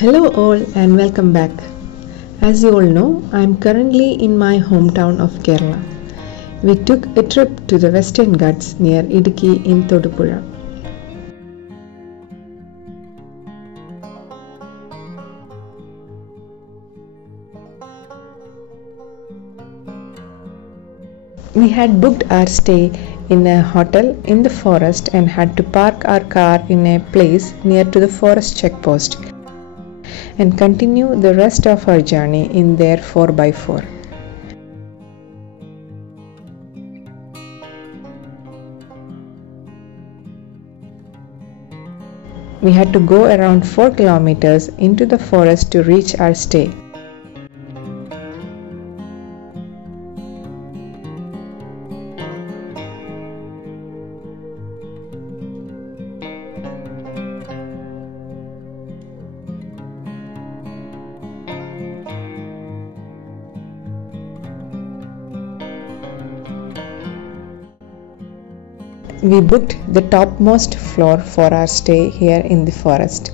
Hello all and welcome back. As you all know, I am currently in my hometown of Kerala. We took a trip to the Western Ghats near Idukki in Thodupuzha. We had booked our stay in a hotel in the forest and had to park our car in a place near to the forest checkpost and continue the rest of our journey in their 4x4. We had to go around 4 kilometers into the forest to reach our stay. We booked the topmost floor for our stay here in the forest.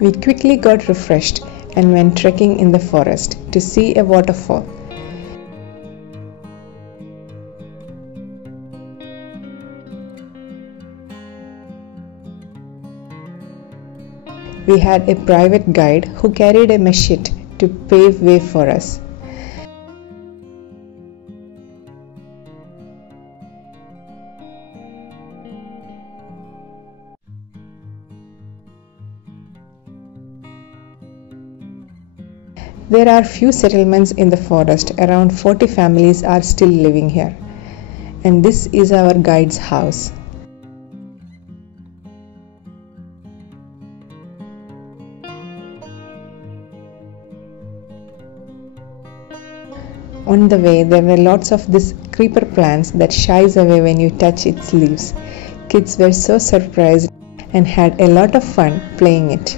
We quickly got refreshed and went trekking in the forest to see a waterfall. We had a private guide who carried a machete to pave way for us. There are few settlements in the forest. Around 40 families are still living here. And this is our guide's house. On the way, there were lots of these creeper plants that shies away when you touch its leaves. Kids were so surprised and had a lot of fun playing it.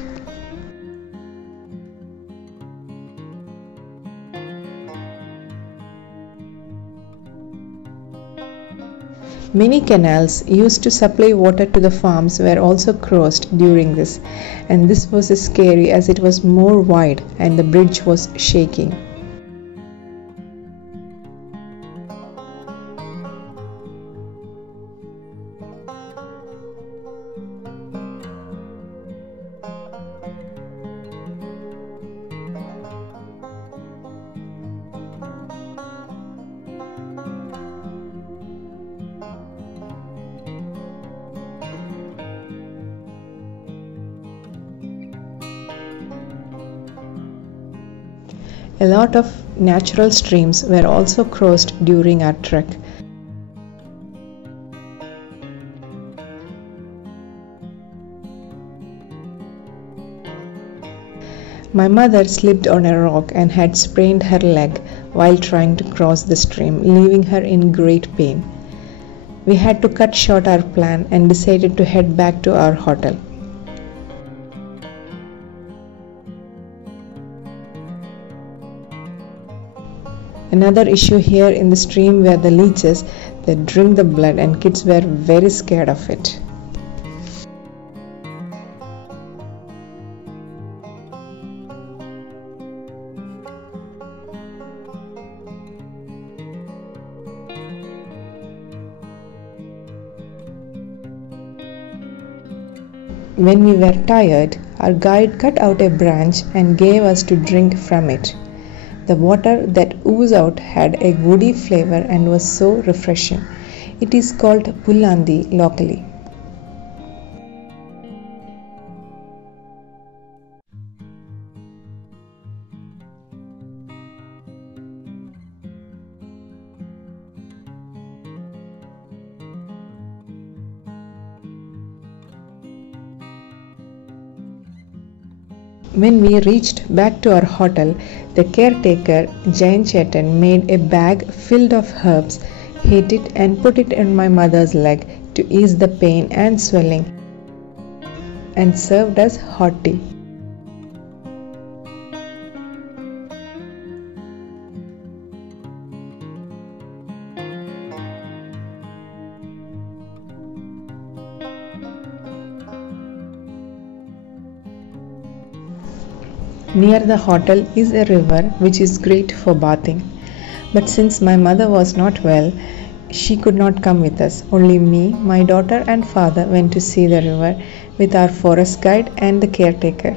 Many canals used to supply water to the farms were also crossed during this, and this was scary as it was more wide and the bridge was shaking. A lot of natural streams were also crossed during our trek. My mother slipped on a rock and had sprained her leg while trying to cross the stream, leaving her in great pain. We had to cut short our plan and decided to head back to our hotel. Another issue here in the stream were the leeches that drink the blood, and kids were very scared of it. When we were tired, our guide cut out a branch and gave us to drink from it. The water that oozed out had a woody flavor and was so refreshing. It is called Bulandi locally. When we reached back to our hotel, the caretaker, Jain Chetan, made a bag filled of herbs, heat it and put it on my mother's leg to ease the pain and swelling, and served us hot tea. Near the hotel is a river which is great for bathing. But since my mother was not well, she could not come with us. Only me, my daughter, and father went to see the river with our forest guide and the caretaker.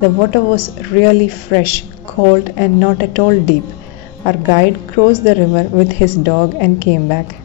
The water was really fresh, cold, and not at all deep. Our guide crossed the river with his dog and came back.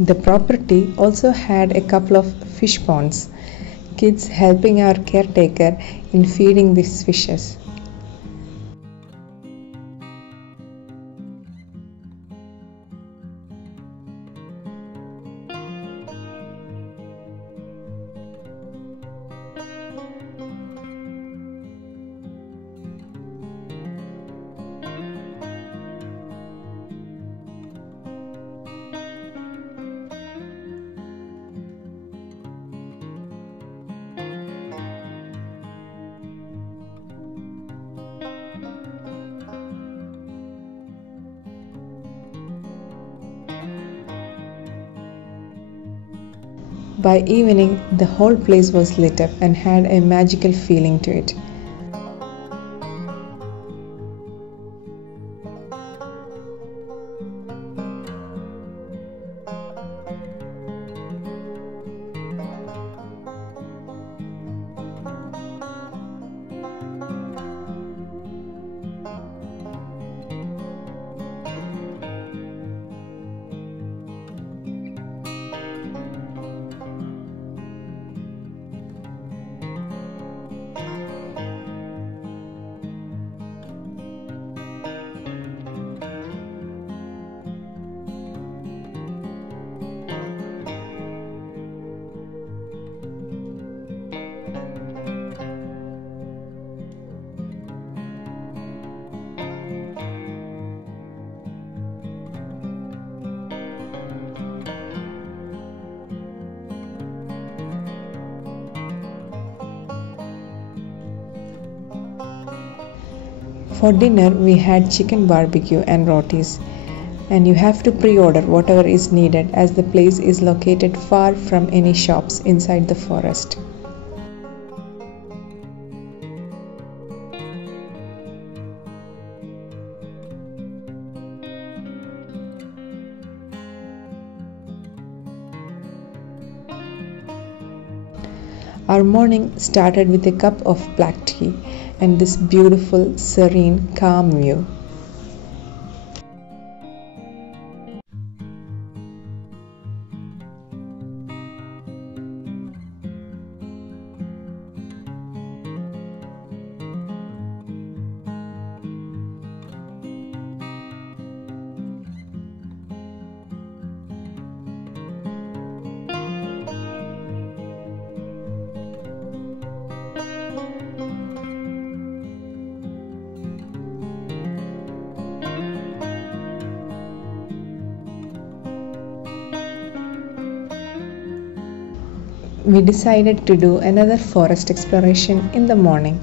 The property also had a couple of fish ponds, kids helping our caretaker in feeding these fishes. By evening, the whole place was lit up and had a magical feeling to it. For dinner, we had chicken barbecue and rotis, and you have to pre-order whatever is needed as the place is located far from any shops inside the forest. Our morning started with a cup of black tea and this beautiful, serene, calm view. We decided to do another forest exploration in the morning,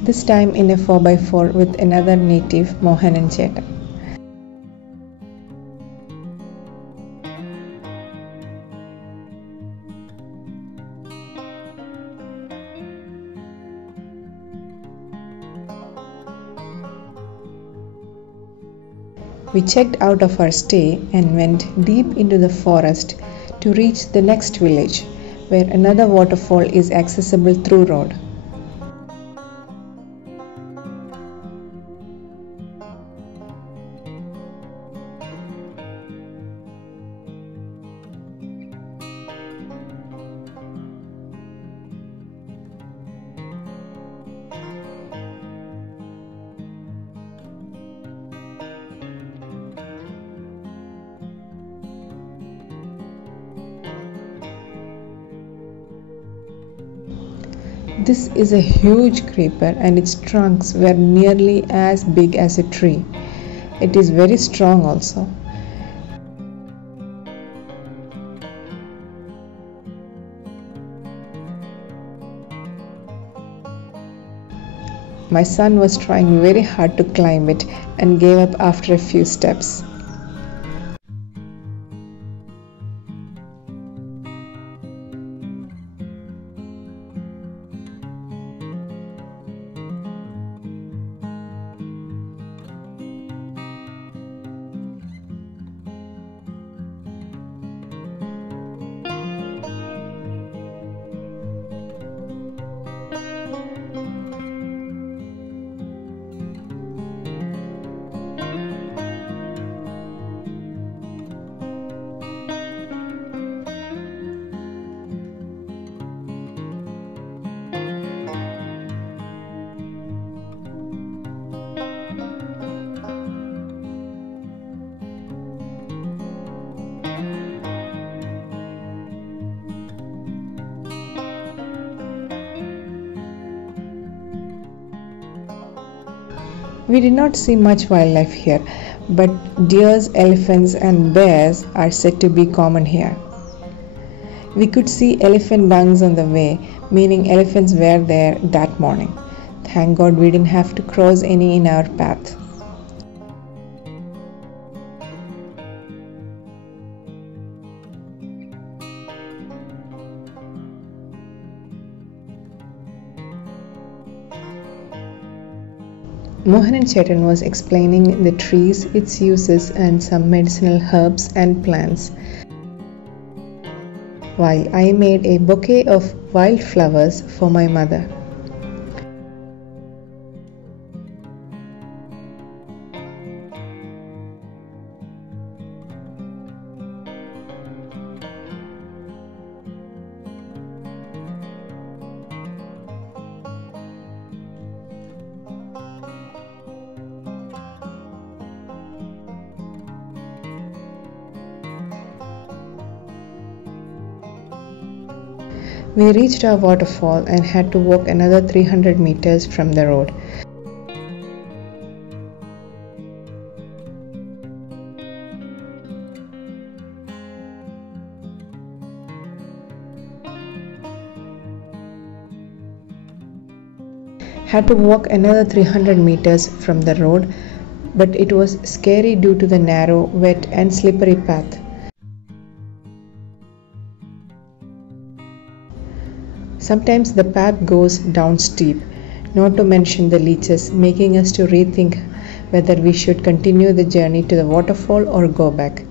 this time in a 4x4 with another native Mohan and Cheta. We checked out of our stay and went deep into the forest to reach the next village, where another waterfall is accessible through road. This is a huge creeper and its trunks were nearly as big as a tree. It is very strong also. My son was trying very hard to climb it and gave up after a few steps. We did not see much wildlife here, but deers, elephants, and bears are said to be common here. We could see elephant dungs on the way, meaning elephants were there that morning. Thank God we didn't have to cross any in our path. Mohan and Chetan was explaining the trees, its uses, and some medicinal herbs and plants, while I made a bouquet of wildflowers for my mother. We reached our waterfall and had to walk another 300 meters from the road. But it was scary due to the narrow, wet and slippery path. Sometimes the path goes down steep, not to mention the leeches, making us to rethink whether we should continue the journey to the waterfall or go back.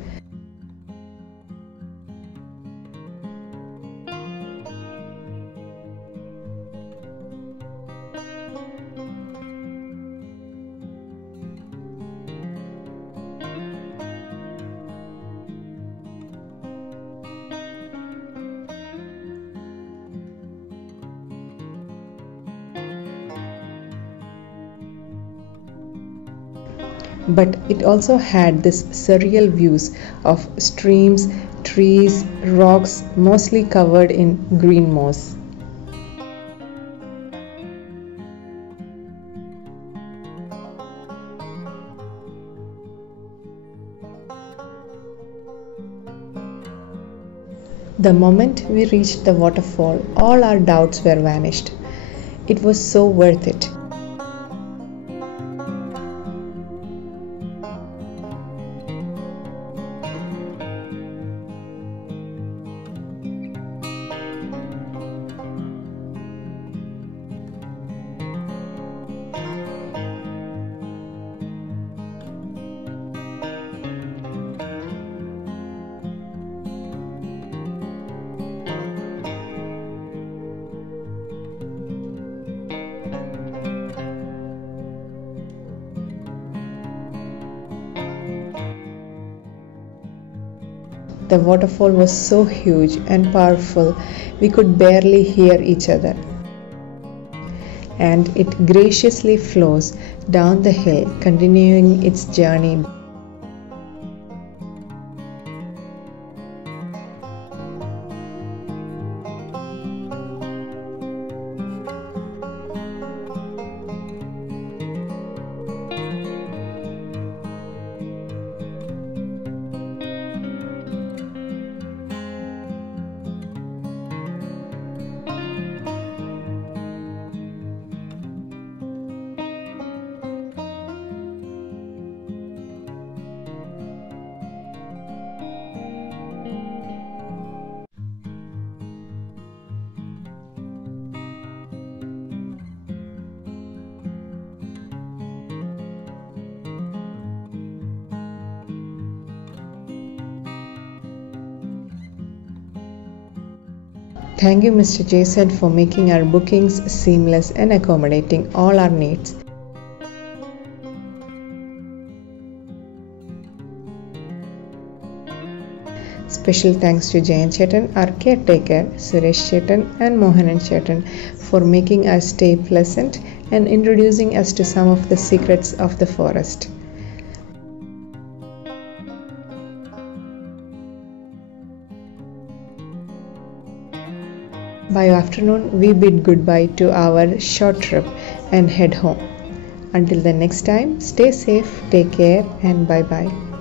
But it also had this surreal views of streams, trees, rocks, mostly covered in green moss. The moment we reached the waterfall, all our doubts were vanished. It was so worth it. The waterfall was so huge and powerful we could barely hear each other. And it graciously flows down the hill, continuing its journey. Thank you, Mr. Jason, for making our bookings seamless and accommodating all our needs. Special thanks to Jayan Chetan, our caretaker, Suresh Chetan and Mohanan Chetan for making our stay pleasant and introducing us to some of the secrets of the forest. By afternoon, we bid goodbye to our short trip and head home. Until the next time, stay safe, take care, and bye-bye.